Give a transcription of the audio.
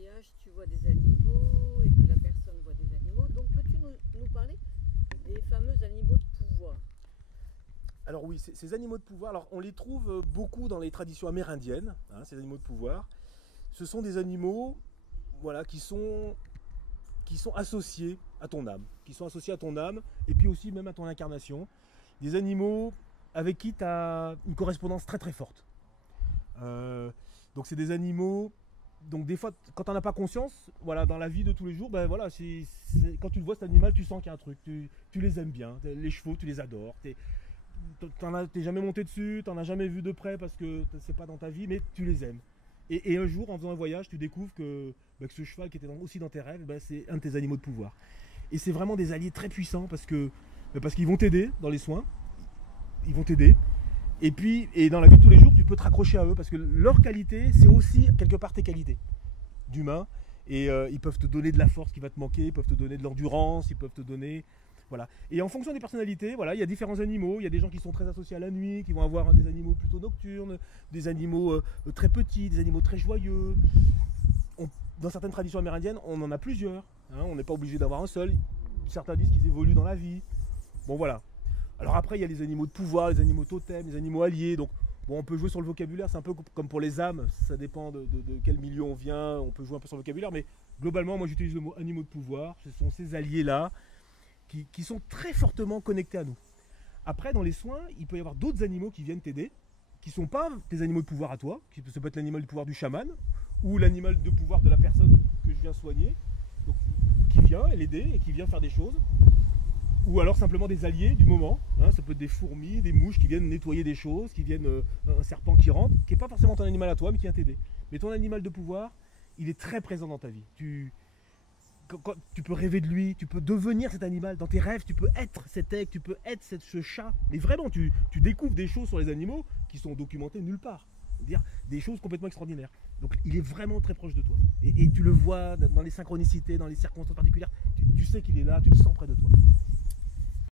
voyage, tu vois des animaux et que la personne voit des animaux. Donc peux-tu nous parler des fameux animaux de pouvoir? Alors oui, ces animaux de pouvoir, alors on les trouve beaucoup dans les traditions amérindiennes, hein, ces animaux de pouvoir. Ce sont des animaux, voilà, qui sont associés à ton âme, et puis aussi même à ton incarnation. Des animaux avec qui tu as une correspondance très très forte. Donc c'est des animaux, donc des fois quand tu n'en as pas conscience, voilà, dans la vie de tous les jours, ben voilà, quand tu le vois cet animal, tu sens qu'il y a un truc, tu les aimes bien, les chevaux, tu les adores, t'es jamais monté dessus, t'en as jamais vu de près parce que c'est pas dans ta vie, mais tu les aimes. Et un jour, en faisant un voyage, tu découvres que ce cheval qui était aussi dans tes rêves, c'est un de tes animaux de pouvoir. Et c'est vraiment des alliés très puissants parce qu'ils vont t'aider dans les soins, ils vont t'aider. Et puis, dans la vie de tous les jours, tu peux te raccrocher à eux parce que leur qualité, c'est aussi quelque part tes qualités d'humain. Et ils peuvent te donner de la force qui va te manquer, ils peuvent te donner de l'endurance, ils peuvent te donner. Voilà. Et en fonction des personnalités, voilà, il y a différents animaux. Il y a des gens qui sont très associés à la nuit, qui vont avoir des animaux plutôt nocturnes, des animaux très petits, des animaux très joyeux. Dans certaines traditions amérindiennes, on en a plusieurs. Hein, on n'est pas obligé d'avoir un seul. Certains disent qu'ils évoluent dans la vie. Bon, voilà. Alors après, il y a les animaux de pouvoir, les animaux totems, les animaux alliés. Donc, bon, on peut jouer sur le vocabulaire. C'est un peu comme pour les âmes. Ça dépend de quel milieu on vient. On peut jouer un peu sur le vocabulaire. Mais globalement, moi, j'utilise le mot animaux de pouvoir. Ce sont ces alliés-là qui sont très fortement connectés à nous. Après, dans les soins, il peut y avoir d'autres animaux qui viennent t'aider, qui ne sont pas tes animaux de pouvoir à toi. Ça peut être l'animal de pouvoir du chaman ou l'animal de pouvoir de la personne que je viens soigner, donc, qui vient l'aider et qui vient faire des choses. Ou alors simplement des alliés du moment. Hein, ça peut être des fourmis, des mouches qui viennent nettoyer des choses, qui viennent un serpent qui rentre, qui n'est pas forcément ton animal à toi, mais qui vient t'aider. Mais ton animal de pouvoir, il est très présent dans ta vie. Tu peux rêver de lui, tu peux devenir cet animal. Dans tes rêves, tu peux être cet aigle, tu peux être ce chat. Mais vraiment, tu découvres des choses sur les animaux qui sont documentées nulle part. C'est-à-dire des choses complètement extraordinaires. Donc il est vraiment très proche de toi. Et tu le vois dans les synchronicités, dans les circonstances particulières. Tu sais qu'il est là, tu le sens près de toi.